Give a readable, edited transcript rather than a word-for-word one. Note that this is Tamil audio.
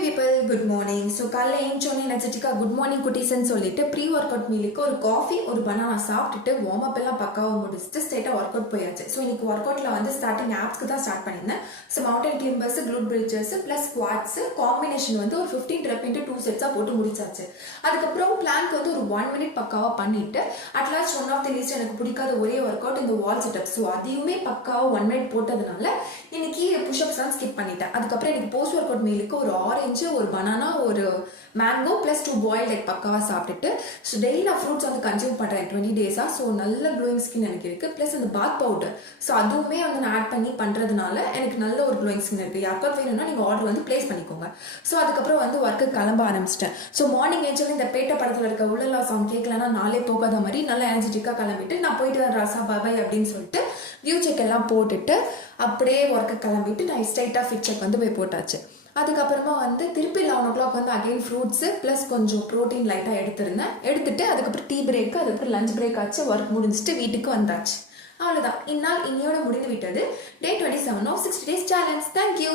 people, good morning. So காலைல ஏஞ்சோனே எனர்ஜெட்டிக்கா குட் மார்னிங் குட்டீஸ்ன்னு சொல்லிட்டு ப்ரீ ஒர்க் அவுட் மீலுக்கு ஒரு காஃபி ஒரு பனானா சாப்பிட்டுட்டு வார்ம் அப் எல்லாம் பக்காவாக முடிச்சுட்டு ஸ்ட்ரெயிட்டாக ஒர்க் அவுட் போயாச்சு. ஸோ இன்னைக்கு ஒர்க் அவுட்ல வந்து ஸ்டார்டிங் ஆப்ஸ்க்கு தான் ஸ்டார்ட் பண்ணியிருந்தேன். So mountain climbers, glute bridges plus squats combination வந்து ஒரு 15 ரெப் இன்ட்டு 2 செட்ஸாக போட்டு முடிச்சாச்சு. அதுக்கப்புறம் பிளான்க்கு வந்து ஒரு 1 மினிட் பக்காவாக பண்ணிட்டு at last one of the list எனக்கு பிடிக்காத ஒரே ஒர்க் அவுட் இந்த வால் செட்டப். ஸோ அதையுமே பக்காவாக 1 மினிட் போட்டதுனால இன்னைக்கு புஷ்அப்ஸ் தான் ஸ்கிப் பண்ணிட்டேன். அதுக்கப்புறம் எனக்கு போஸ்ட் ஒர்க் அவுட் மீலுக்கு ஒரு ஆரஞ்சு ஒரு பனானா ஒரு மேங்கோ பிளஸ் 2 பாயில்ட் எக் பக்காவாக சாப்பிட்டுட்டு ஸோ டெய்லி நான் ஃப்ரூட்ஸ் வந்து கன்சியூம் பண்ணுறேன் 20 டேஸாக. ஸோ நல்ல க்ளோயிங் ஸ்கின் எனக்கு இருக்குது. ப்ளஸ் அந்த பாத் பவுடர் ஸோ அதுவுமே வந்து நான் ஆட் பண்ணி பண்ணுறதுனால எனக்கு நல்ல ஒரு க்ளோயிங் ஸ்கின் இருக்குது. யாருக்காவது வேணும்னா நீங்கள் ஆர்டர் வந்து பிளேஸ் பண்ணிக்கோங்க. ஸோ அதுக்கப்புறம் வந்து ஒர்க்கு கிளம்ப ஆரம்பிச்சிட்டேன். ஸோ மார்னிங் ஏஞ்சாலும் இந்த பேட்ட படத்தில் இருக்க உள்ளலா சாங் கேட்கலன்னா நாளே போகாத மாதிரி நல்லா எனர்ஜெட்டிக்காக கிளம்பிட்டு நான் போயிட்டு வரேன் ராசா பாபாய் அப்படின்னு சொல்லிட்டு வியூ செக் எல்லாம் போட்டுட்டு அப்படியே ஒர்க்கு கிளம்பிட்டு நான் ஸ்ட்ரைட்டாக ஃபிட் செக் வந்து போய் போட்டாச்சு. அதுக்கப்புறமா வந்து திருப்பி 11 o'clock வந்து அகைன் ஃப்ரூட்ஸு ப்ளஸ் கொஞ்சம் ப்ரோட்டீன் லைட்டாக எடுத்துட்டு அதுக்கப்புறம் டீ பிரேக்கு அதுக்கப்புறம் லஞ்ச் பிரேக் ஆச்சு. ஒர்க் முடிஞ்சிட்டு வீட்டுக்கு வந்தாச்சு. அவ்வளோதான், இந்நாள் இன்னையோட முடிந்து விட்டது. Day 27 of 60 days challenge. Thank you.